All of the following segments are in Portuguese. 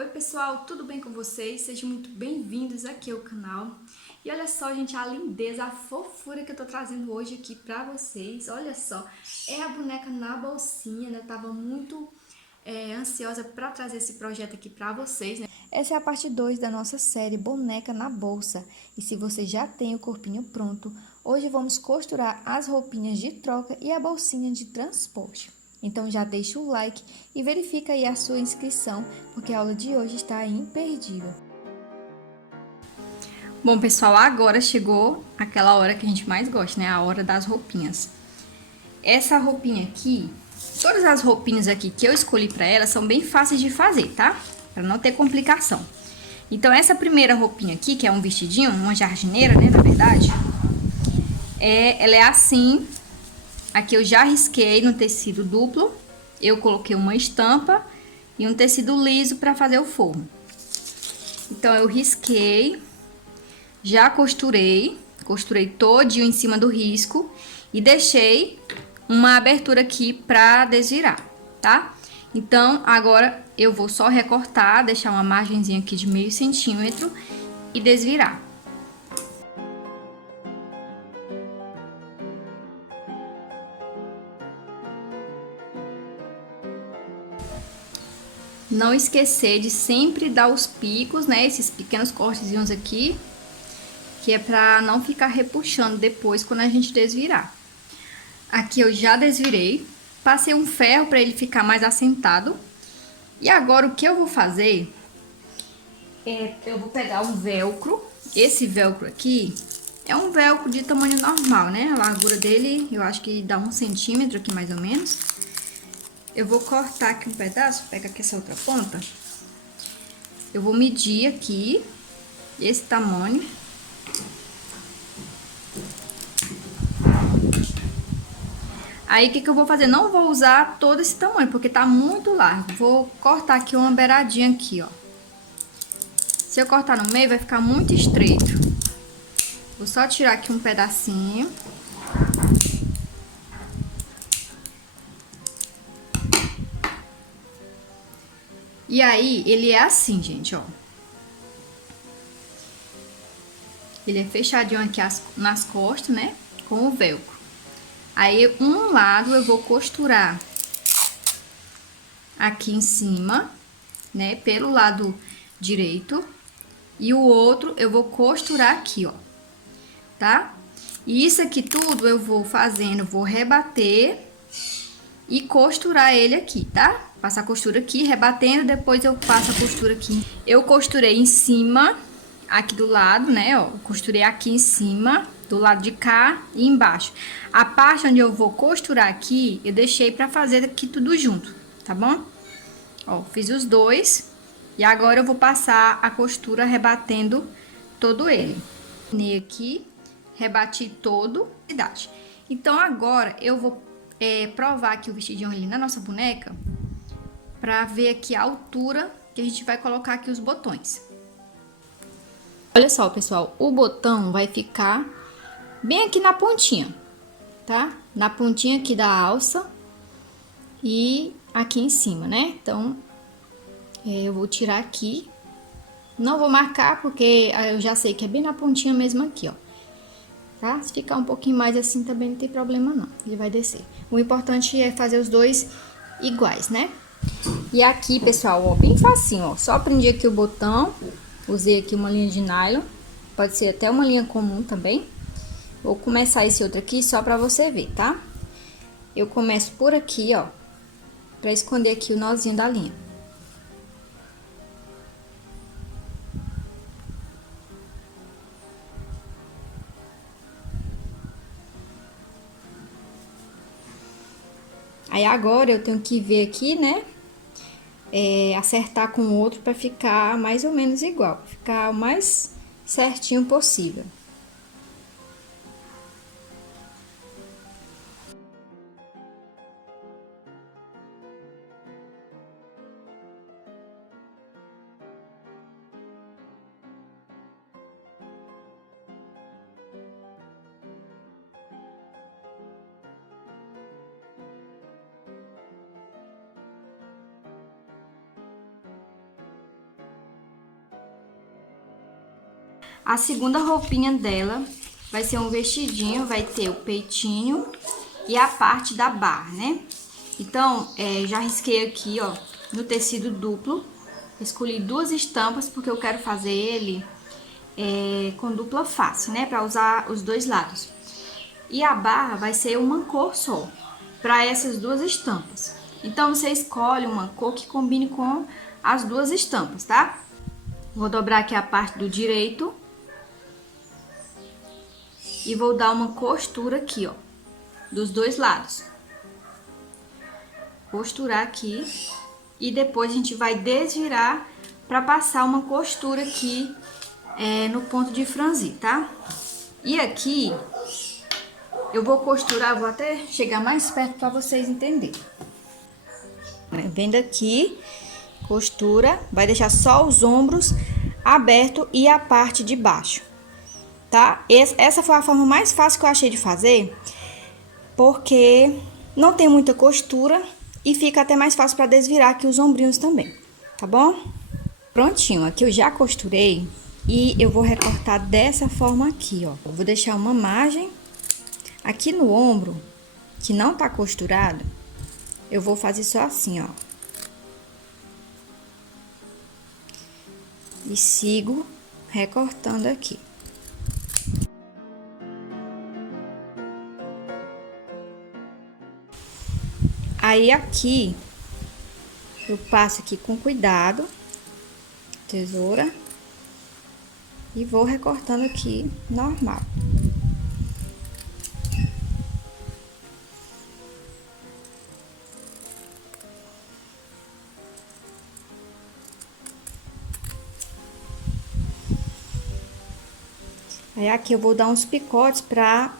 Oi pessoal, tudo bem com vocês? Sejam muito bem-vindos aqui ao canal. E olha só, gente, a lindeza, a fofura que eu tô trazendo hoje aqui pra vocês. Olha só, é a boneca na bolsinha, né? Eu tava muito ansiosa pra trazer esse projeto aqui pra vocês, né? Essa é a parte 2 da nossa série Boneca na Bolsa. E se você já tem o corpinho pronto, hoje vamos costurar as roupinhas de troca e a bolsinha de transporte. Então já deixa o like e verifica aí a sua inscrição, porque a aula de hoje está imperdível. Bom, pessoal, agora chegou aquela hora que a gente mais gosta, né? A hora das roupinhas. Essa roupinha aqui, todas as roupinhas aqui que eu escolhi para ela são bem fáceis de fazer, tá? Para não ter complicação. Então, essa primeira roupinha aqui, que é um vestidinho, uma jardineira, né, na verdade, ela é assim. Aqui eu já risquei no tecido duplo, eu coloquei uma estampa e um tecido liso para fazer o forro. Então, eu risquei, já costurei todinho em cima do risco e deixei uma abertura aqui para desvirar, tá? Então, agora eu vou só recortar, deixar uma margenzinha aqui de meio centímetro e desvirar. Não esquecer de sempre dar os picos, né? Esses pequenos cortezinhos aqui, que é pra não ficar repuxando depois quando a gente desvirar. Aqui eu já desvirei, passei um ferro para ele ficar mais assentado. E agora o que eu vou fazer eu vou pegar um velcro. Esse velcro aqui é um velcro de tamanho normal, né? A largura dele eu acho que dá 1 centímetro aqui mais ou menos. Eu vou cortar aqui um pedaço, pega aqui essa outra ponta. Eu vou medir aqui esse tamanho. Aí, o que eu vou fazer? Não vou usar todo esse tamanho, porque tá muito largo. Vou cortar aqui uma beiradinha aqui, ó. Se eu cortar no meio, vai ficar muito estreito. Vou só tirar aqui um pedacinho. E aí, ele é assim, gente, ó. Ele é fechadinho aqui nas costas, né? Com o velcro. Aí, um lado eu vou costurar aqui em cima, né? Pelo lado direito. E o outro eu vou costurar aqui, ó. Tá? E isso aqui tudo eu vou fazendo, vou rebater e costurar ele aqui, tá? Passar a costura aqui, rebatendo, depois eu passo a costura aqui. Eu costurei em cima, aqui do lado, né, ó. Costurei aqui em cima, do lado de cá e embaixo. A parte onde eu vou costurar aqui, eu deixei pra fazer aqui tudo junto, tá bom? Ó, fiz os dois. E agora eu vou passar a costura rebatendo todo ele. Aqui, rebati todo. Então, agora eu vou provar aqui o vestidinho ali na nossa boneca, pra ver aqui a altura que a gente vai colocar aqui os botões. Olha só, pessoal, o botão vai ficar bem aqui na pontinha, tá? Na pontinha aqui da alça e aqui em cima, né? Então, eu vou tirar aqui. Não vou marcar porque eu já sei que é bem na pontinha mesmo aqui, ó. Tá? Se ficar um pouquinho mais assim também não tem problema não, ele vai descer. O importante é fazer os dois iguais, né? E aqui, pessoal, ó, bem facinho, ó. Só prendi aqui o botão, usei aqui uma linha de nylon, pode ser até uma linha comum também. Vou começar esse outro aqui só pra você ver, tá? Eu começo por aqui, ó, pra esconder aqui o nozinho da linha. Aí agora eu tenho que ver aqui, né? Acertar com o outro para ficar mais ou menos igual, ficar o mais certinho possível. A segunda roupinha dela vai ser um vestidinho, vai ter o peitinho e a parte da barra, né? Então, já risquei aqui, ó, no tecido duplo. Escolhi duas estampas porque eu quero fazer ele com dupla face, né? Pra usar os dois lados. E a barra vai ser uma cor só, para essas duas estampas. Então, você escolhe uma cor que combine com as duas estampas, tá? Vou dobrar aqui a parte do direito. E vou dar uma costura aqui, ó, dos dois lados. Costurar aqui. E depois a gente vai desvirar para passar uma costura aqui no ponto de franzir, tá? E aqui eu vou costurar, vou até chegar mais perto para vocês entenderem. Vendo aqui, costura, vai deixar só os ombros abertos e a parte de baixo, tá? Essa foi a forma mais fácil que eu achei de fazer, porque não tem muita costura e fica até mais fácil para desvirar aqui os ombrinhos também, tá bom? Prontinho, aqui eu já costurei e eu vou recortar dessa forma aqui, ó. Eu vou deixar uma margem aqui no ombro, que não tá costurado, eu vou fazer só assim, ó. E sigo recortando aqui. Aí, aqui, eu passo aqui com cuidado, tesoura, e vou recortando aqui normal. Aí, aqui eu vou dar uns picotes pra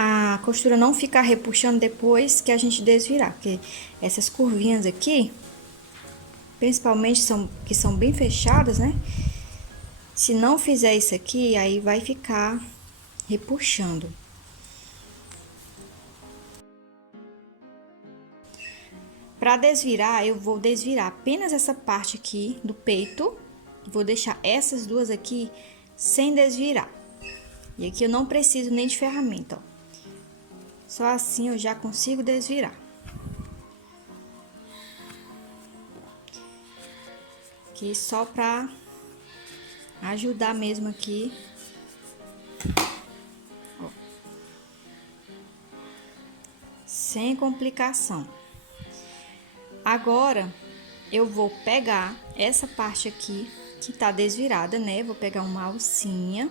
a costura não ficar repuxando depois que a gente desvirar, porque essas curvinhas aqui, principalmente que são bem fechadas, né? Se não fizer isso aqui, aí vai ficar repuxando. Para desvirar, eu vou desvirar apenas essa parte aqui do peito, vou deixar essas duas aqui sem desvirar. E aqui eu não preciso nem de ferramenta, ó. Só assim eu já consigo desvirar. Aqui só pra ajudar mesmo aqui. Ó. Sem complicação. Agora, eu vou pegar essa parte aqui que tá desvirada, né? Vou pegar uma alcinha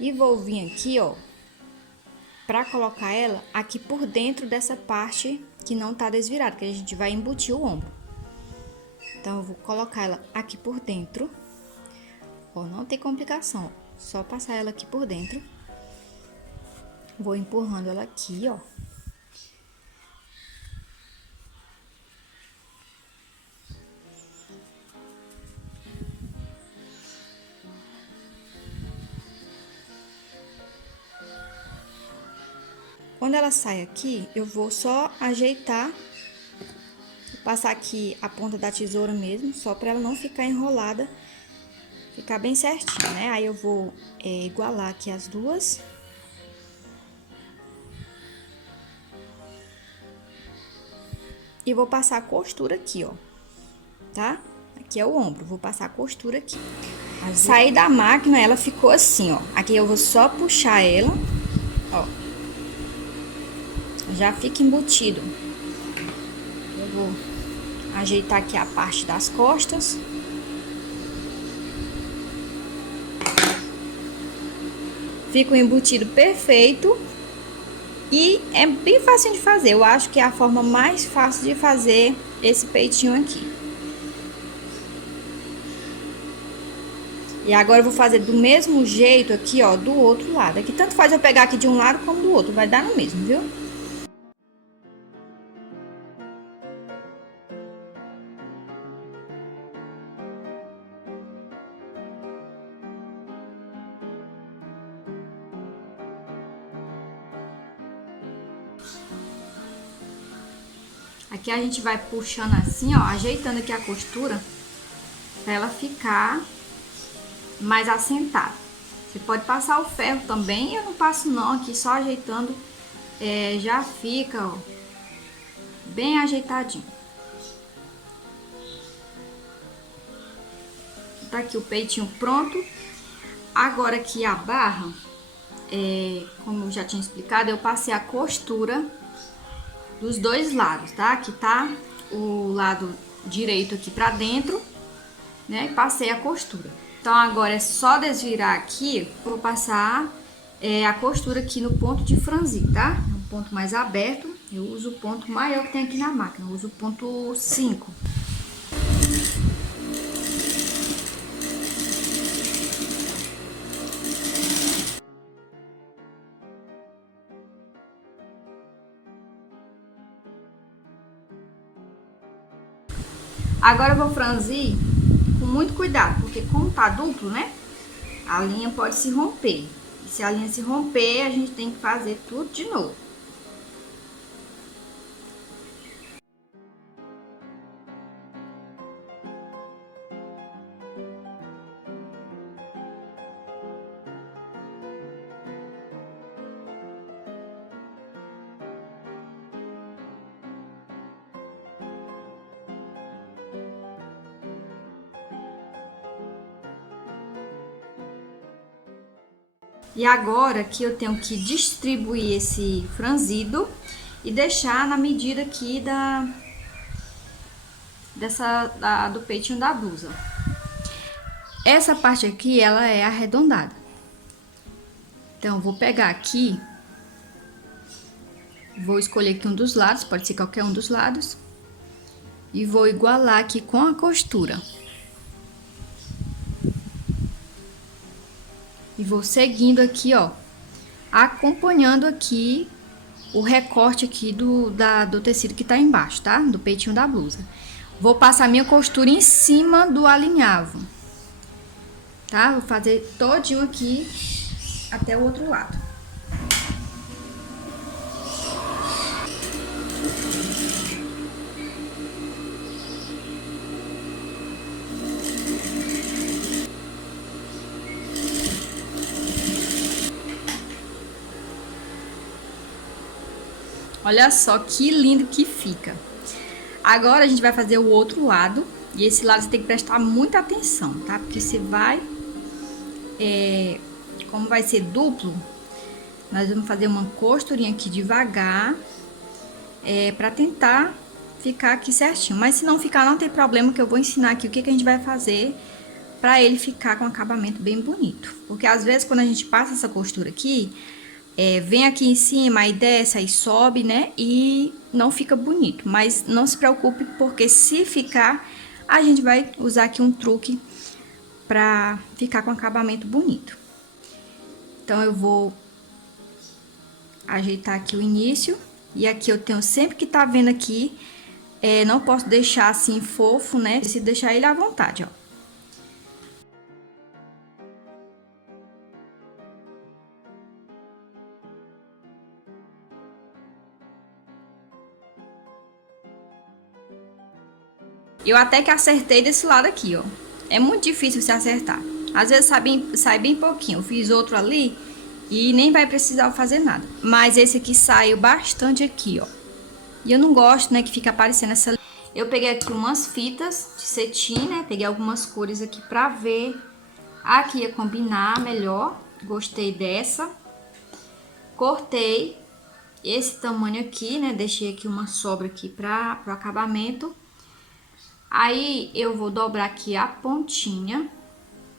e vou vir aqui, ó, pra colocar ela aqui por dentro dessa parte que não tá desvirada, que a gente vai embutir o ombro. Então, eu vou colocar ela aqui por dentro. Ó, não tem complicação, ó. Só passar ela aqui por dentro. Vou empurrando ela aqui, ó. Quando ela sai aqui, eu vou só ajeitar, passar aqui a ponta da tesoura mesmo, só para ela não ficar enrolada, ficar bem certinho, né? Aí eu vou igualar aqui as duas. E vou passar a costura aqui, ó, tá? Aqui é o ombro, vou passar a costura aqui. Saí da máquina, ela ficou assim, ó. Aqui eu vou só puxar ela, ó. Já fica embutido. Eu vou ajeitar aqui a parte das costas. Fica um embutido perfeito. E é bem fácil de fazer. Eu acho que é a forma mais fácil de fazer esse peitinho aqui. E agora eu vou fazer do mesmo jeito aqui, ó, do outro lado. Aqui tanto faz eu pegar aqui de um lado como do outro. Vai dar no mesmo, viu? Aqui a gente vai puxando assim, ó, ajeitando aqui a costura pra ela ficar mais assentada. Você pode passar o ferro também, eu não passo não, aqui só ajeitando, já fica, ó, bem ajeitadinho. Tá aqui o peitinho pronto. Agora aqui a barra, como eu já tinha explicado, eu passei a costura dos dois lados, tá? Aqui tá o lado direito aqui pra dentro, né? E passei a costura. Então agora é só desvirar aqui, vou passar a costura aqui no ponto de franzir, tá? É um ponto mais aberto, eu uso o ponto maior que tem aqui na máquina, eu uso o ponto 5. Agora eu vou franzir com muito cuidado, porque como tá duplo, né? A linha pode se romper. E se a linha se romper, a gente tem que fazer tudo de novo. E agora que eu tenho que distribuir esse franzido e deixar na medida aqui do peitinho da blusa. Essa parte aqui, ela é arredondada. Então, eu vou pegar aqui, vou escolher aqui um dos lados, pode ser qualquer um dos lados, e vou igualar aqui com a costura. E vou seguindo aqui, ó, acompanhando aqui o recorte aqui do tecido que tá embaixo, tá? Do peitinho da blusa. Vou passar minha costura em cima do alinhavo, tá? Vou fazer todinho aqui até o outro lado. Olha só que lindo que fica. Agora a gente vai fazer o outro lado. E esse lado você tem que prestar muita atenção, tá? Porque você vai... como vai ser duplo, nós vamos fazer uma costurinha aqui devagar. Pra tentar ficar aqui certinho. Mas se não ficar, não tem problema, que eu vou ensinar aqui o que a gente vai fazer pra ele ficar com um acabamento bem bonito. Porque às vezes quando a gente passa essa costura aqui... vem aqui em cima, aí desce, aí sobe, né? E não fica bonito. Mas não se preocupe, porque se ficar, a gente vai usar aqui um truque pra ficar com acabamento bonito. Então, eu vou ajeitar aqui o início. E aqui eu tenho sempre que tá vendo aqui, não posso deixar assim fofo, né? Se deixar ele à vontade, ó. Eu até que acertei desse lado aqui, ó. É muito difícil se acertar. Às vezes sai bem pouquinho. Eu fiz outro ali e nem vai precisar fazer nada. Mas esse aqui saiu bastante aqui, ó. E eu não gosto, né, que fica aparecendo essa... Eu peguei aqui umas fitas de cetim, né? Peguei algumas cores aqui pra ver. Aqui ia combinar melhor. Gostei dessa. Cortei esse tamanho aqui, né? Deixei aqui uma sobra aqui pro acabamento. Aí, eu vou dobrar aqui a pontinha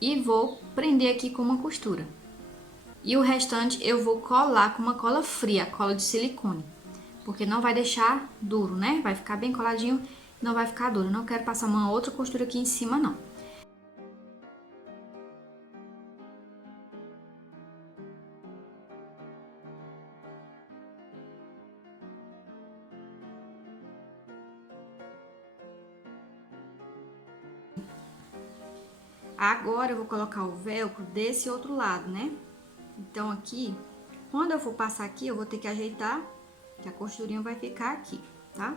e vou prender aqui com uma costura. E o restante eu vou colar com uma cola fria, cola de silicone. Porque não vai deixar duro, né? Vai ficar bem coladinho, não vai ficar duro. Não quero passar uma outra costura aqui em cima, não. Agora, eu vou colocar o velcro desse outro lado, né? Então, aqui, quando eu for passar aqui, eu vou ter que ajeitar, que a costurinha vai ficar aqui, tá?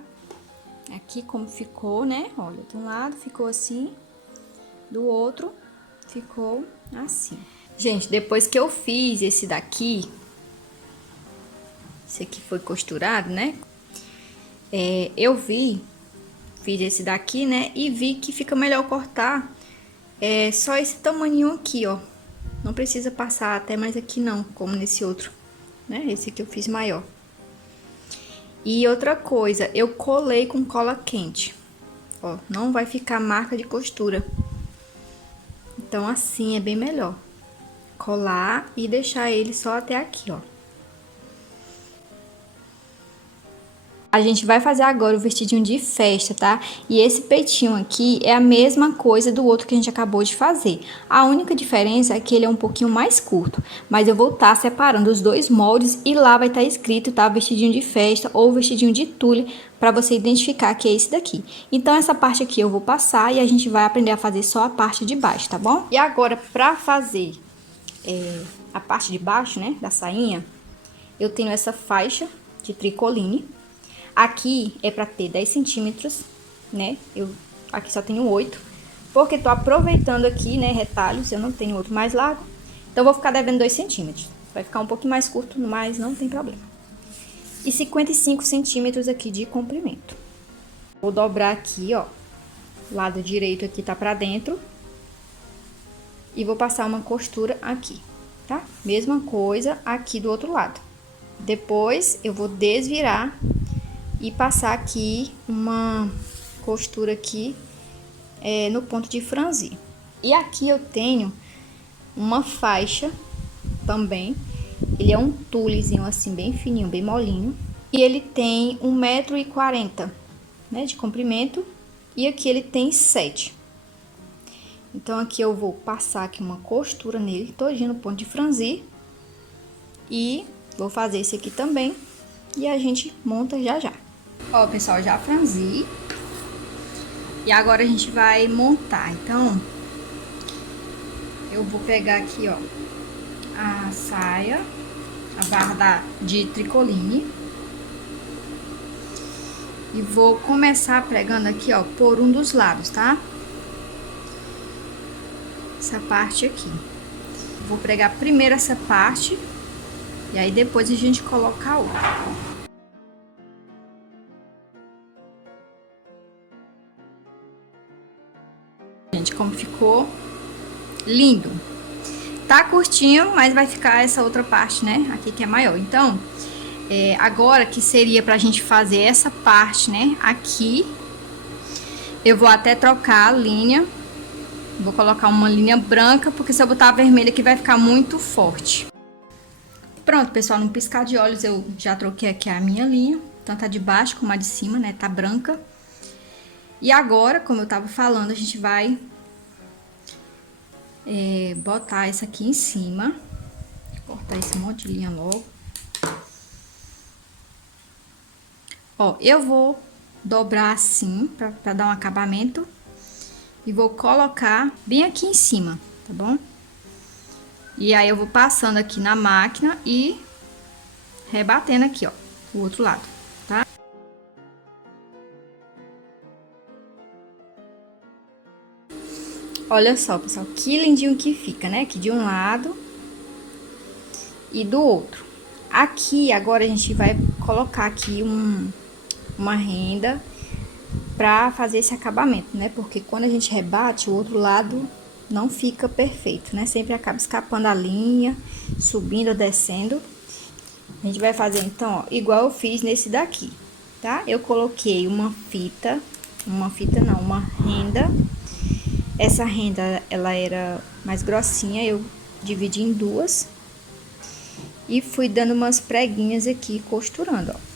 Aqui como ficou, né? Olha, de um lado ficou assim, do outro ficou assim. Gente, depois que eu fiz esse daqui, esse aqui foi costurado, né? Eu fiz esse daqui, né? E vi que fica melhor cortar só esse tamaninho aqui, ó. Não precisa passar até mais aqui não, como nesse outro, né? Esse aqui eu fiz maior. E outra coisa, eu colei com cola quente. Ó, não vai ficar marca de costura. Então assim é bem melhor. Colar e deixar ele só até aqui, ó. A gente vai fazer agora o vestidinho de festa, tá? E esse peitinho aqui é a mesma coisa do outro que a gente acabou de fazer. A única diferença é que ele é um pouquinho mais curto. Mas eu vou estar separando os dois moldes e lá vai estar escrito, tá? Vestidinho de festa ou vestidinho de tule, para você identificar que é esse daqui. Então essa parte aqui eu vou passar e a gente vai aprender a fazer só a parte de baixo, tá bom? E agora, pra fazer a parte de baixo, né, da sainha, eu tenho essa faixa de tricoline. Aqui é pra ter 10 centímetros, né? Eu aqui só tenho 8, porque tô aproveitando aqui, né, retalhos, eu não tenho outro mais largo. Então, eu vou ficar devendo 2 centímetros. Vai ficar um pouquinho mais curto, mas não tem problema. E 55 centímetros aqui de comprimento. Vou dobrar aqui, ó. O lado direito aqui tá pra dentro. E vou passar uma costura aqui, tá? Mesma coisa aqui do outro lado. Depois, eu vou desvirar e passar aqui uma costura aqui no ponto de franzir. E aqui eu tenho uma faixa também. Ele é um tulezinho assim, bem fininho, bem molinho. E ele tem 1,40 m, né, de comprimento. E aqui ele tem 7. Então, aqui eu vou passar aqui uma costura nele, todinho no ponto de franzir. E vou fazer esse aqui também. E a gente monta já já. Ó, pessoal, já franzi. E agora a gente vai montar. Então, eu vou pegar aqui, ó, a saia, a barra de tricoline. E vou começar pregando aqui, ó, por um dos lados, tá? Essa parte aqui. Vou pregar primeiro essa parte. E aí depois a gente coloca a outra. Gente, como ficou lindo. Tá curtinho, mas vai ficar essa outra parte, né? Aqui que é maior. Então, agora que seria pra gente fazer essa parte, né? Aqui, eu vou até trocar a linha. Vou colocar uma linha branca, porque se eu botar a vermelha aqui vai ficar muito forte. Pronto, pessoal, num piscar de olhos eu já troquei aqui a minha linha. Tanto a de baixo como a de cima, né? Tá branca. E agora, como eu tava falando, a gente vai botar essa aqui em cima. Cortar esse monte de linha logo. Ó, eu vou dobrar assim, pra dar um acabamento. E vou colocar bem aqui em cima, tá bom? E aí eu vou passando aqui na máquina e rebatendo aqui, ó, o outro lado, tá? Olha só, pessoal, que lindinho que fica, né? Aqui de um lado e do outro. Aqui, agora a gente vai colocar aqui uma renda pra fazer esse acabamento, né? Porque quando a gente rebate, o outro lado não fica perfeito, né? Sempre acaba escapando a linha, subindo ou descendo. A gente vai fazer, então, ó, igual eu fiz nesse daqui, tá? Eu coloquei uma renda. Essa renda, ela era mais grossinha, eu dividi em duas. E fui dando umas preguinhas aqui, costurando, ó.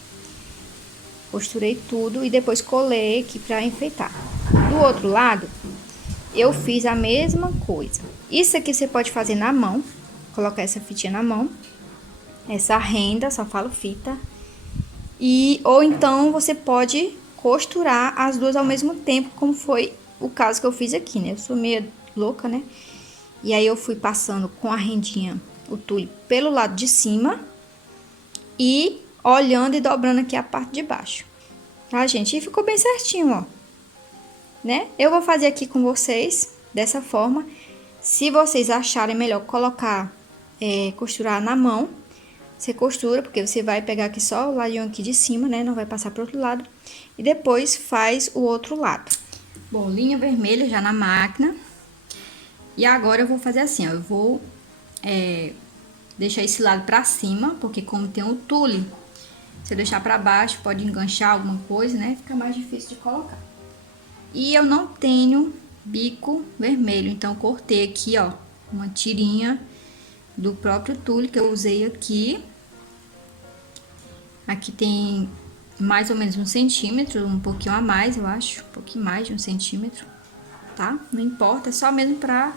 Costurei tudo e depois colei aqui pra enfeitar. Do outro lado, eu fiz a mesma coisa. Isso aqui você pode fazer na mão, colocar essa fitinha na mão. Essa renda, só falo fita. Ou então você pode costurar as duas ao mesmo tempo, como foi o caso que eu fiz aqui, né? Eu sou meio louca, né? E aí eu fui passando com a rendinha, o tule, pelo lado de cima e olhando e dobrando aqui a parte de baixo. Tá, gente? E ficou bem certinho, ó. Né? Eu vou fazer aqui com vocês, dessa forma. Se vocês acharem melhor colocar, costurar na mão, você costura, porque você vai pegar aqui só o ladinho aqui de cima, né? Não vai passar pro outro lado. E depois faz o outro lado. Bom, linha vermelha já na máquina. E agora eu vou fazer assim, ó. Eu vou deixar esse lado pra cima, porque como tem o tule, se eu deixar pra baixo, pode enganchar alguma coisa, né? Fica mais difícil de colocar. E eu não tenho bico vermelho, então eu cortei aqui, ó, uma tirinha do próprio tule que eu usei aqui. Aqui tem mais ou menos 1 centímetro, um pouquinho a mais, eu acho, um pouquinho mais de 1 centímetro, tá? Não importa, é só mesmo pra...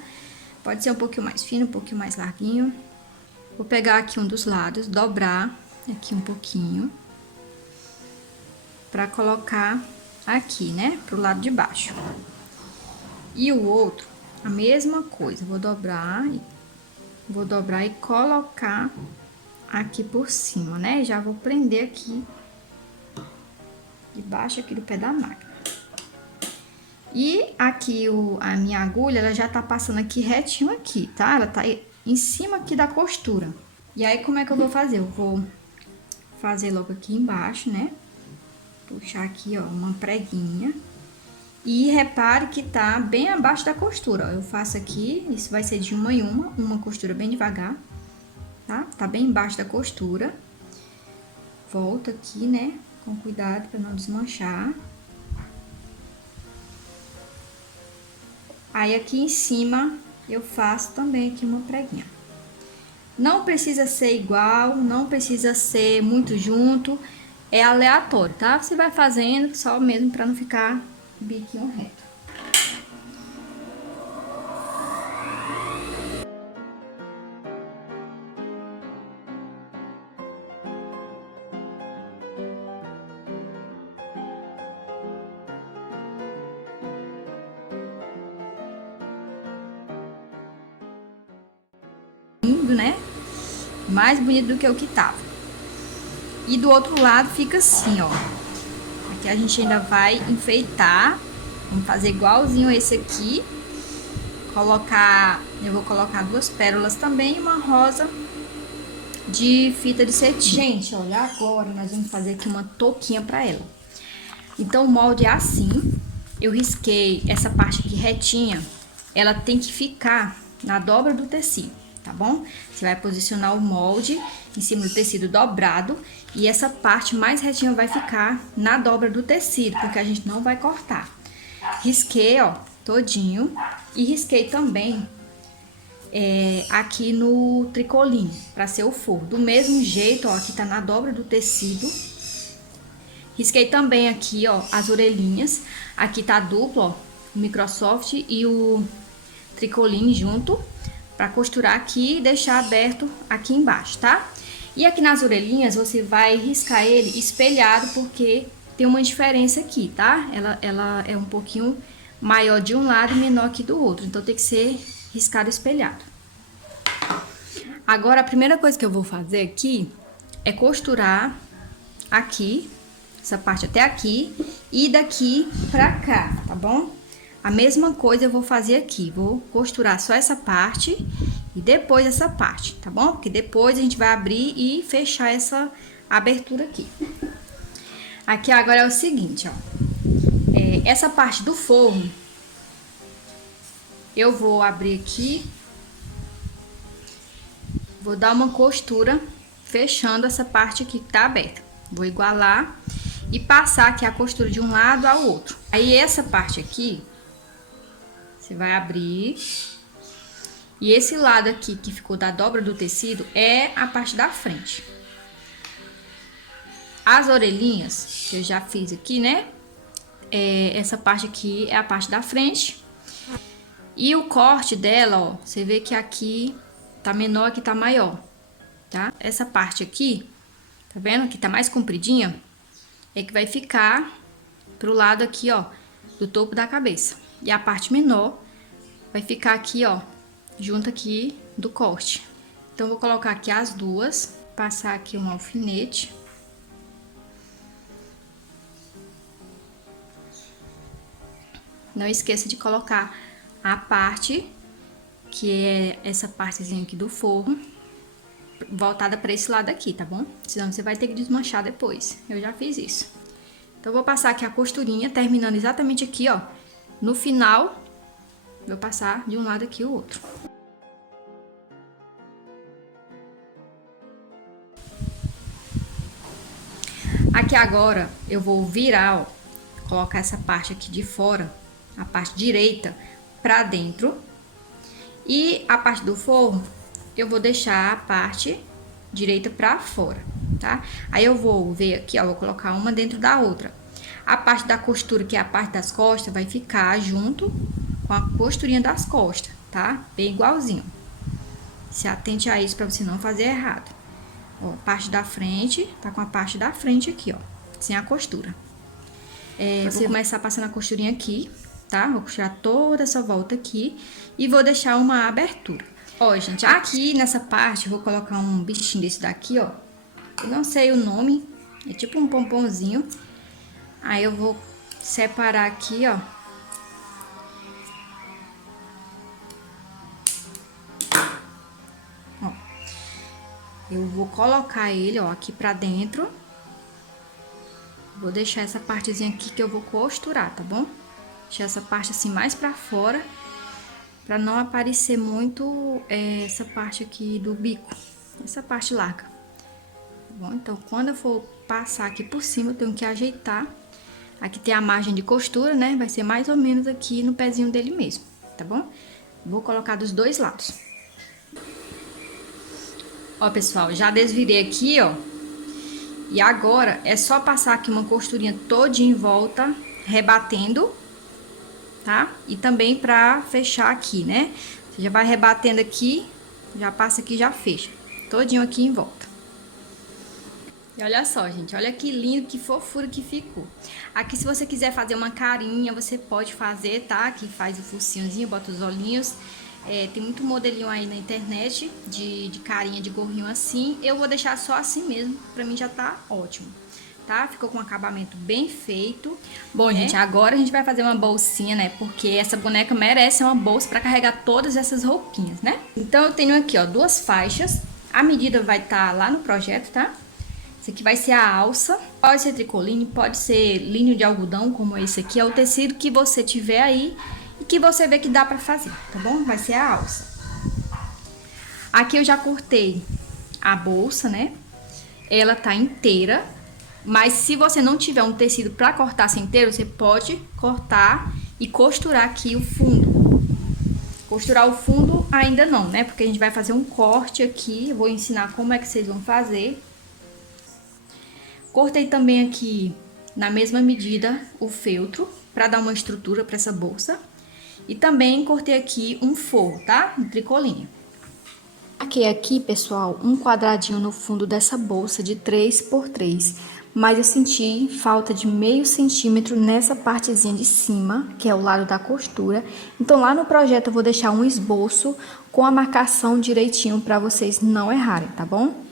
Pode ser um pouquinho mais fino, um pouquinho mais larguinho. Vou pegar aqui um dos lados, dobrar aqui um pouquinho, pra colocar aqui, né, pro lado de baixo. E o outro, a mesma coisa, vou dobrar e colocar aqui por cima, né? Já vou prender aqui debaixo aqui do pé da máquina. E aqui a minha agulha, ela já tá passando aqui retinho aqui, tá? Ela tá em cima aqui da costura. E aí, como é que eu vou fazer? Eu vou fazer logo aqui embaixo, né? Puxar aqui, ó, uma preguinha. E repare que tá bem abaixo da costura, ó. Eu faço aqui, isso vai ser de uma em uma costura bem devagar, tá? Tá bem embaixo da costura. Volto aqui, né? Com cuidado pra não desmanchar. Aí, aqui em cima, eu faço também aqui uma preguinha. Não precisa ser igual, não precisa ser muito junto, é aleatório, tá? Você vai fazendo só mesmo pra não ficar biquinho reto. Lindo, né? Mais bonito do que o que tava. E do outro lado fica assim, ó. Aqui a gente ainda vai enfeitar. Vamos fazer igualzinho esse aqui. Eu vou colocar 2 pérolas também e uma rosa de fita de cetim. Gente, olha, agora nós vamos fazer aqui uma touquinha pra ela. Então, o molde é assim. Eu risquei essa parte aqui retinha. Ela tem que ficar na dobra do tecido, tá bom? Você vai posicionar o molde em cima do tecido dobrado. E essa parte mais retinha vai ficar na dobra do tecido, porque a gente não vai cortar. Risquei, ó, todinho. E risquei também aqui no tricolinho, pra ser o forro. Do mesmo jeito, ó, aqui tá na dobra do tecido. Risquei também aqui, ó, as orelhinhas. Aqui tá duplo, ó, o Microsoft e o tricoline junto, pra costurar aqui e deixar aberto aqui embaixo, tá? E aqui nas orelhinhas você vai riscar ele espelhado, porque tem uma diferença aqui, tá? Ela é um pouquinho maior de um lado e menor aqui do outro, então tem que ser riscado espelhado. Agora, a primeira coisa que eu vou fazer aqui é costurar aqui, essa parte até aqui, e daqui pra cá, tá bom? A mesma coisa eu vou fazer aqui, vou costurar só essa parte e depois essa parte, tá bom? Porque depois a gente vai abrir e fechar essa abertura aqui. Aqui agora é o seguinte, ó, essa parte do forro, eu vou abrir aqui, vou dar uma costura fechando essa parte aqui que tá aberta. Vou igualar e passar aqui a costura de um lado ao outro. Aí essa parte aqui, você vai abrir. E esse lado aqui que ficou da dobra do tecido é a parte da frente. As orelhinhas, que eu já fiz aqui, né? Essa parte aqui é a parte da frente. E o corte dela, ó, você vê que aqui tá menor, aqui tá maior, tá? Essa parte aqui, tá vendo? Que tá mais compridinha, é que vai ficar pro lado aqui, ó, do topo da cabeça. E a parte menor vai ficar aqui, ó, junto aqui do corte. Então, vou colocar aqui as duas, passar aqui um alfinete. Não esqueça de colocar a parte que é essa partezinha aqui do forro, voltada para esse lado aqui, tá bom? Senão você vai ter que desmanchar depois. Eu já fiz isso. Então, eu vou passar aqui a costurinha, terminando exatamente aqui, ó. No final, vou passar de um lado aqui o outro. Aqui agora, eu vou virar, ó, colocar essa parte aqui de fora, a parte direita, pra dentro. E a parte do forro, eu vou deixar a parte direita pra fora, tá? Aí eu vou ver aqui, ó, vou colocar uma dentro da outra. A parte da costura, que é a parte das costas, vai ficar junto com a costurinha das costas, tá? Bem igualzinho. Se atente a isso pra você não fazer errado. Ó, parte da frente, tá com a parte da frente aqui, ó, sem a costura. Vou começar passando a costurinha aqui, tá? Vou costurar toda essa volta aqui e vou deixar uma abertura. Ó, gente, aqui nessa parte eu vou colocar um bichinho desse daqui, ó. Eu não sei o nome, é tipo um pomponzinho. Aí eu vou separar aqui, ó. Ó. Eu vou colocar ele, ó, aqui pra dentro. Vou deixar essa partezinha aqui que eu vou costurar, tá bom? Deixar essa parte assim mais pra fora, pra não aparecer muito essa parte aqui do bico, essa parte larga. Tá bom? Então, quando eu for passar aqui por cima, eu tenho que ajeitar. Aqui tem a margem de costura, né? Vai ser mais ou menos aqui no pezinho dele mesmo, tá bom? Vou colocar dos dois lados. Ó, pessoal, já desvirei aqui, ó. E agora é só passar aqui uma costurinha todinha em volta, rebatendo, tá? E também pra fechar aqui, né? Você já vai rebatendo aqui, já passa aqui e já fecha. Todinho aqui em volta. E olha só, gente, olha que lindo, que fofura que ficou. Aqui, se você quiser fazer uma carinha, você pode fazer, tá? Aqui faz o focinhozinho, bota os olhinhos. Tem muito modelinho aí na internet de carinha de gorrinho assim. Eu vou deixar só assim mesmo, pra mim já tá ótimo, tá? Ficou com um acabamento bem feito. Bom, gente, agora a gente vai fazer uma bolsinha, né? Porque essa boneca merece uma bolsa pra carregar todas essas roupinhas, né? Então, eu tenho aqui, ó, duas faixas. A medida vai estar lá no projeto, tá? Esse aqui vai ser a alça, pode ser tricoline, pode ser linho de algodão, como esse aqui. É o tecido que você tiver aí e que você vê que dá pra fazer, tá bom? Vai ser a alça. Aqui eu já cortei a bolsa, né? Ela tá inteira, mas se você não tiver um tecido pra cortar assim inteiro, você pode cortar e costurar aqui o fundo. Costurar o fundo ainda não, né? Porque a gente vai fazer um corte aqui, eu vou ensinar como é que vocês vão fazer. Cortei também aqui, na mesma medida, o feltro, pra dar uma estrutura pra essa bolsa. E também cortei aqui um forro, tá? Um tricoline. Marquei aqui, pessoal, um quadradinho no fundo dessa bolsa de 3 por 3. Mas eu senti falta de meio centímetro nessa partezinha de cima, que é o lado da costura. Então, lá no projeto eu vou deixar um esboço com a marcação direitinho pra vocês não errarem, tá bom?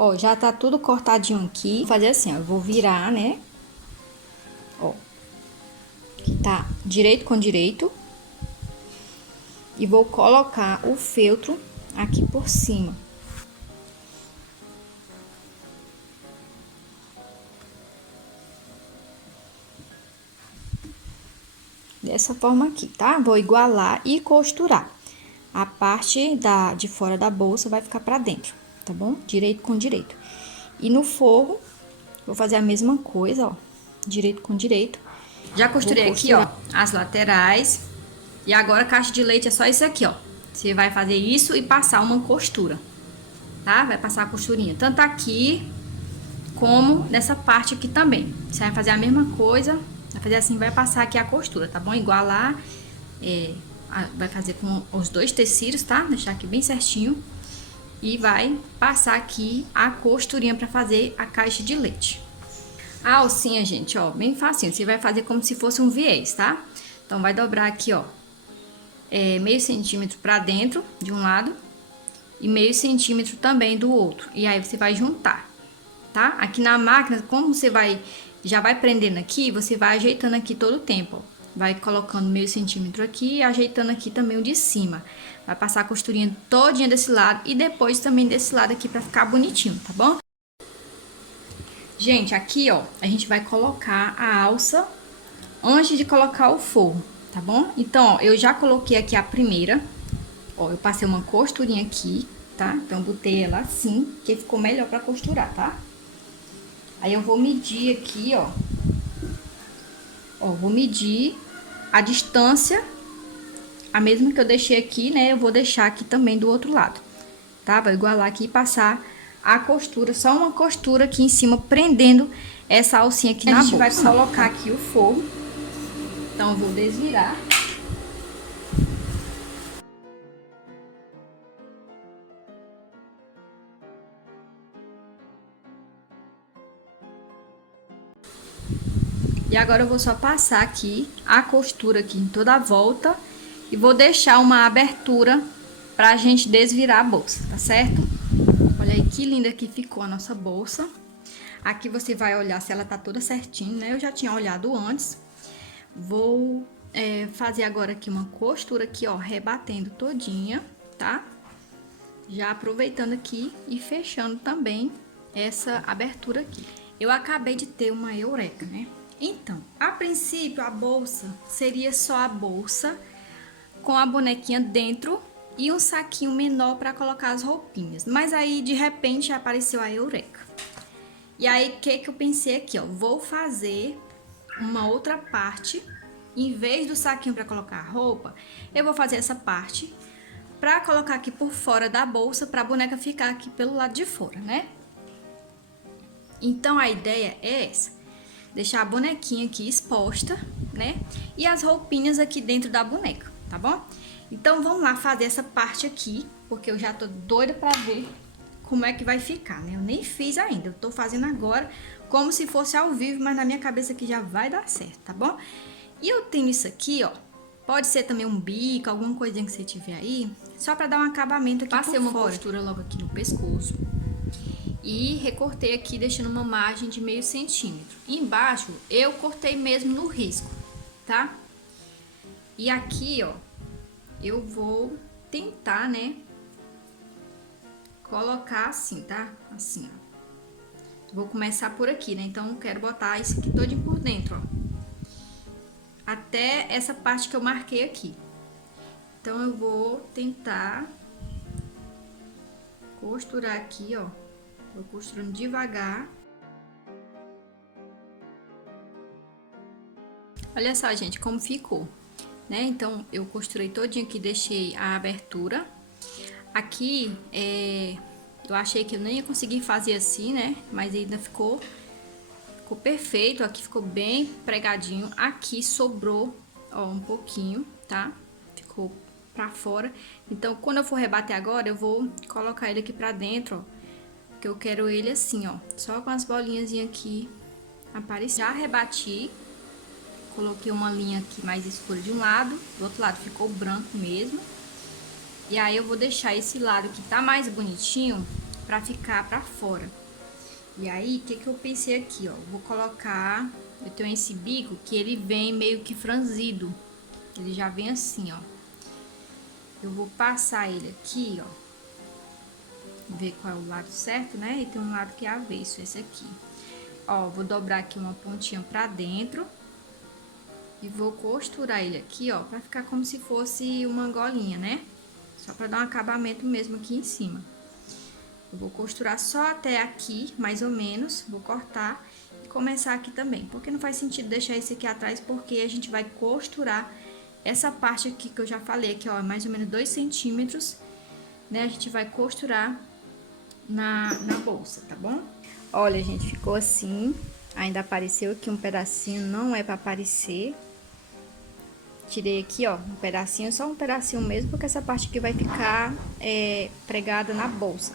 Ó, já tá tudo cortadinho aqui. Vou fazer assim, ó, eu vou virar, né? Ó, aqui tá direito com direito. E vou colocar o feltro aqui por cima. Dessa forma aqui, tá? Vou igualar e costurar. A parte de fora da bolsa vai ficar pra dentro, tá bom? Direito com direito. E no forro, vou fazer a mesma coisa, ó. Direito com direito. Já costurei aqui, ó, as laterais. E agora a caixa de leite é só isso aqui, ó. Você vai fazer isso e passar uma costura, tá? Vai passar a costurinha, tanto aqui como nessa parte aqui também. Você vai fazer a mesma coisa, vai fazer assim, vai passar aqui a costura, tá bom? Igualar, vai fazer com os dois tecidos, tá? Deixar aqui bem certinho. E vai passar aqui a costurinha pra fazer a caixa de leite. A alcinha, gente, ó, bem facinho. Você vai fazer como se fosse um viés, tá? Então, vai dobrar aqui, ó, meio centímetro pra dentro de um lado e meio centímetro também do outro. E aí, você vai juntar, tá? Aqui na máquina, como você já vai prendendo aqui, você vai ajeitando aqui todo o tempo, ó. vai colocando meio centímetro aqui e ajeitando aqui também o de cima. Vai passar a costurinha todinha desse lado e depois também desse lado aqui pra ficar bonitinho, tá bom? Gente, aqui, ó, a gente vai colocar a alça antes de colocar o forro, tá bom? Então, ó, eu já coloquei aqui a primeira, ó, eu passei uma costurinha aqui, tá? Então, botei ela assim, que ficou melhor pra costurar, tá? Aí, eu vou medir aqui, ó. Ó, vou medir a distância, a mesma que eu deixei aqui, né? Eu vou deixar aqui também do outro lado, tá? Vou igualar aqui e passar a costura, só uma costura aqui em cima, prendendo essa alcinha aqui na bolsa. A gente vai colocar aqui o forro. Então, eu vou desvirar. E agora eu vou só passar aqui a costura aqui em toda a volta e vou deixar uma abertura pra gente desvirar a bolsa, tá certo? Olha aí que linda que ficou a nossa bolsa. Aqui você vai olhar se ela tá toda certinho, né? Eu já tinha olhado antes. Vou fazer agora aqui uma costura aqui, ó, rebatendo todinha, tá? Já aproveitando aqui e fechando também essa abertura aqui. Eu acabei de ter uma eureka, né? Então, a princípio, a bolsa seria só a bolsa com a bonequinha dentro e um saquinho menor para colocar as roupinhas. Mas aí, de repente, apareceu a eureka. E aí, o que eu pensei aqui, ó? Vou fazer uma outra parte. Em vez do saquinho para colocar a roupa, eu vou fazer essa parte para colocar aqui por fora da bolsa, para a boneca ficar aqui pelo lado de fora, né? Então, a ideia é essa. Deixar a bonequinha aqui exposta, né? E as roupinhas aqui dentro da boneca, tá bom? Então, vamos lá fazer essa parte aqui, porque eu já tô doida pra ver como é que vai ficar, né? Eu nem fiz ainda, eu tô fazendo agora como se fosse ao vivo, mas na minha cabeça aqui já vai dar certo, tá bom? E eu tenho isso aqui, ó, pode ser também um bico, alguma coisinha que você tiver aí, só pra dar um acabamento aqui por fora. Passei uma costura logo aqui no pescoço. E recortei aqui, deixando uma margem de meio centímetro. Embaixo, eu cortei mesmo no risco, tá? E aqui, ó, eu vou tentar, né, colocar assim, tá? Assim, ó. Vou começar por aqui, né? Então, eu quero botar isso aqui todinho por dentro, ó. Até essa parte que eu marquei aqui. Então, eu vou tentar costurar aqui, ó. Vou costurando devagar. Olha só, gente, como ficou, né? Então, eu costurei todinho aqui, deixei a abertura. Aqui, eu achei que eu nem ia conseguir fazer assim, né? Mas ainda ficou perfeito. Aqui ficou bem pregadinho. Aqui sobrou, ó, um pouquinho, tá? Ficou pra fora. Então, quando eu for rebater agora, eu vou colocar ele aqui pra dentro, ó. Que eu quero ele assim, ó, só com as bolinhas aqui aparecendo. Já rebati, coloquei uma linha aqui mais escura de um lado, do outro lado ficou branco mesmo. E aí eu vou deixar esse lado que tá mais bonitinho pra ficar pra fora. E aí, o que eu pensei aqui, ó, vou colocar, eu tenho esse bico que ele vem meio que franzido, ele já vem assim, ó. Eu vou passar ele aqui, ó. Ver qual é o lado certo, né? E tem um lado que é avesso, esse aqui. Ó, vou dobrar aqui uma pontinha pra dentro. E vou costurar ele aqui, ó, pra ficar como se fosse uma golinha, né? Só pra dar um acabamento mesmo aqui em cima. Eu vou costurar só até aqui, mais ou menos. Vou cortar e começar aqui também. Porque não faz sentido deixar esse aqui atrás, porque a gente vai costurar essa parte aqui que eu já falei, aqui, ó, mais ou menos 2 centímetros, né? A gente vai costurar na bolsa, tá bom? Olha, gente, ficou assim. Ainda apareceu aqui um pedacinho, não é pra aparecer. Tirei aqui, ó, um pedacinho, só um pedacinho mesmo, porque essa parte aqui vai ficar pregada na bolsa,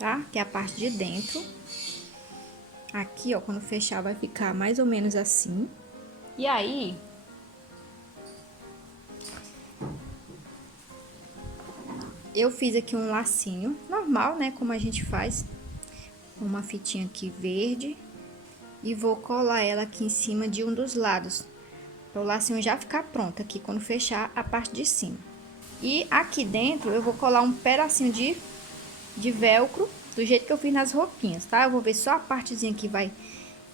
tá? Que é a parte de dentro. Aqui, ó, quando fechar vai ficar mais ou menos assim. E aí, eu fiz aqui um lacinho normal, né, como a gente faz. Uma fitinha aqui verde. E vou colar ela aqui em cima de um dos lados, Para o lacinho já ficar pronto aqui quando fechar a parte de cima. E aqui dentro eu vou colar um pedacinho de velcro, do jeito que eu fiz nas roupinhas, tá? Eu vou ver só a partezinha que vai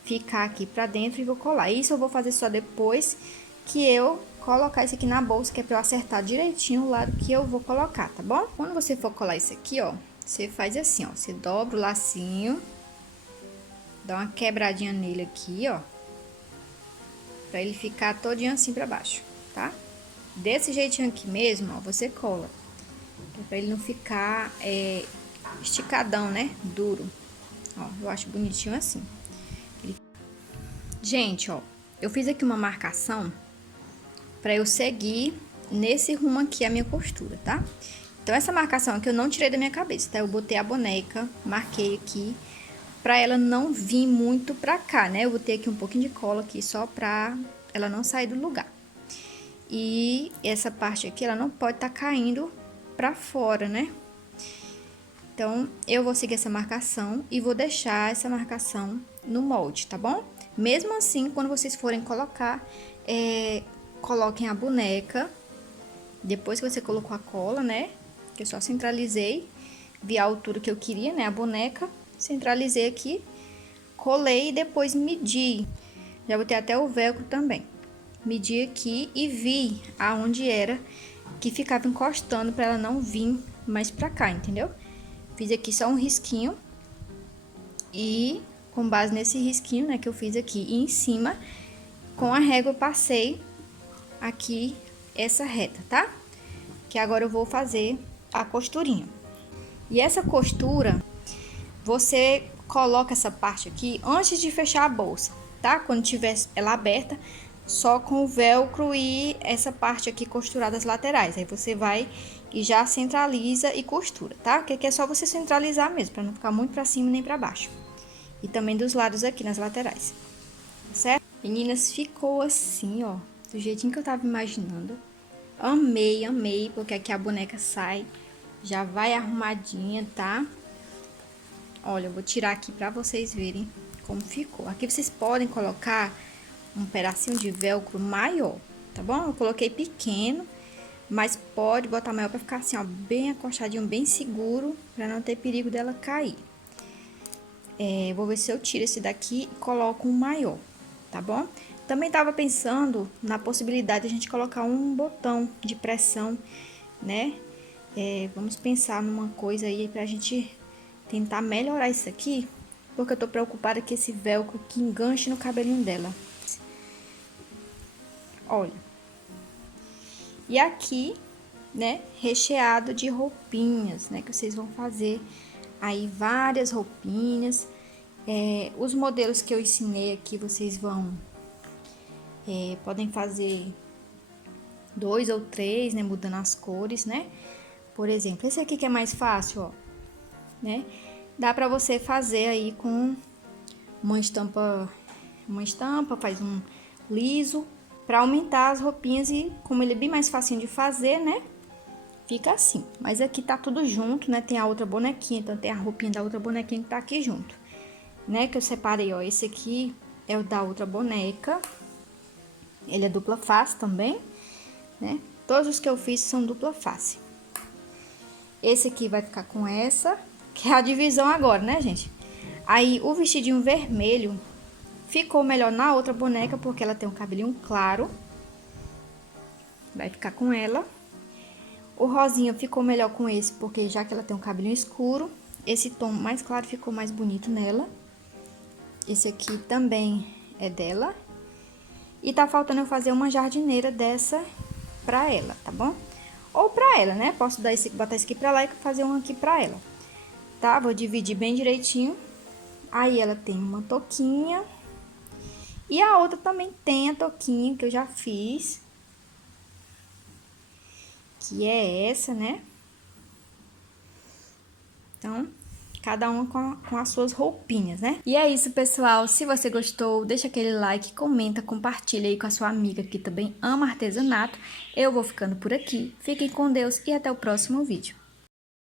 ficar aqui pra dentro e vou colar. Isso eu vou fazer só depois que eu colocar isso aqui na bolsa, que é pra eu acertar direitinho o lado que eu vou colocar, tá bom? Quando você for colar isso aqui, ó, você faz assim, ó, você dobra o lacinho, dá uma quebradinha nele aqui, ó, pra ele ficar todinho assim pra baixo, tá? Desse jeitinho aqui mesmo, ó, você cola, pra ele não ficar esticadão, né, duro. Ó, eu acho bonitinho assim. Gente, ó, eu fiz aqui uma marcação pra eu seguir nesse rumo aqui a minha costura, tá? Então, essa marcação aqui eu não tirei da minha cabeça, tá? Eu botei a boneca, marquei aqui, pra ela não vir muito pra cá, né? Eu botei aqui um pouquinho de cola aqui, só pra ela não sair do lugar. E essa parte aqui, ela não pode tá caindo pra fora, né? Então, eu vou seguir essa marcação e vou deixar essa marcação no molde, tá bom? Mesmo assim, quando vocês forem colocar, coloquem a boneca, depois que você colocou a cola, né? Que eu só centralizei, vi a altura que eu queria, né? A boneca, centralizei aqui, colei e depois medi. Já botei até o velcro também. Medi aqui e vi aonde era que ficava encostando para ela não vir mais pra cá, entendeu? Fiz aqui só um risquinho e com base nesse risquinho, né, que eu fiz aqui e em cima, com a régua eu passei aqui essa reta, tá? Que agora eu vou fazer a costurinha. E essa costura, você coloca essa parte aqui antes de fechar a bolsa, tá? Quando tiver ela aberta, só com o velcro e essa parte aqui costurada as laterais. Aí você vai e já centraliza e costura, tá? Que aqui é só você centralizar mesmo, pra não ficar muito pra cima nem pra baixo. E também dos lados aqui, nas laterais, certo? Meninas, ficou assim, ó, do jeitinho que eu tava imaginando. Amei, amei, porque aqui a boneca sai, já vai arrumadinha, tá? Olha, eu vou tirar aqui pra vocês verem como ficou. Aqui vocês podem colocar um pedacinho de velcro maior, tá bom? Eu coloquei pequeno, mas pode botar maior pra ficar assim, ó, bem acostadinho, bem seguro, pra não ter perigo dela cair. Vou ver se eu tiro esse daqui e coloco um maior, tá bom? Também tava pensando na possibilidade de a gente colocar um botão de pressão, né? Vamos pensar numa coisa aí pra gente tentar melhorar isso aqui, porque eu tô preocupada que esse velcro aqui enganche no cabelinho dela. Olha. E aqui, né, recheado de roupinhas, né, que vocês vão fazer aí várias roupinhas. Os modelos que eu ensinei aqui, vocês vão, podem fazer 2 ou 3, né, mudando as cores, né? Por exemplo, esse aqui que é mais fácil, ó, né? Dá pra você fazer aí com uma estampa, faz um liso, pra aumentar as roupinhas e como ele é bem mais facinho de fazer, né? Fica assim. Mas aqui tá tudo junto, né? Tem a outra bonequinha, então tem a roupinha da outra bonequinha que tá aqui junto, né? Que eu separei, ó, esse aqui é o da outra boneca. Ele é dupla face também, né? Todos os que eu fiz são dupla face. Esse aqui vai ficar com essa, que é a divisão agora, né, gente? Aí, o vestidinho vermelho ficou melhor na outra boneca, porque ela tem um cabelinho claro. Vai ficar com ela. O rosinha ficou melhor com esse, porque já que ela tem um cabelinho escuro, esse tom mais claro ficou mais bonito nela. Esse aqui também é dela. E tá faltando eu fazer uma jardineira dessa pra ela, tá bom? Ou pra ela, né? Posso botar esse aqui pra lá e fazer um aqui pra ela. Tá? Vou dividir bem direitinho. Aí, ela tem uma touquinha. E a outra também tem a touquinha que eu já fiz. Que é essa, né? Então, cada uma com as suas roupinhas, né? E é isso, pessoal. Se você gostou, deixa aquele like, comenta, compartilha aí com a sua amiga que também ama artesanato. Eu vou ficando por aqui. Fiquem com Deus e até o próximo vídeo.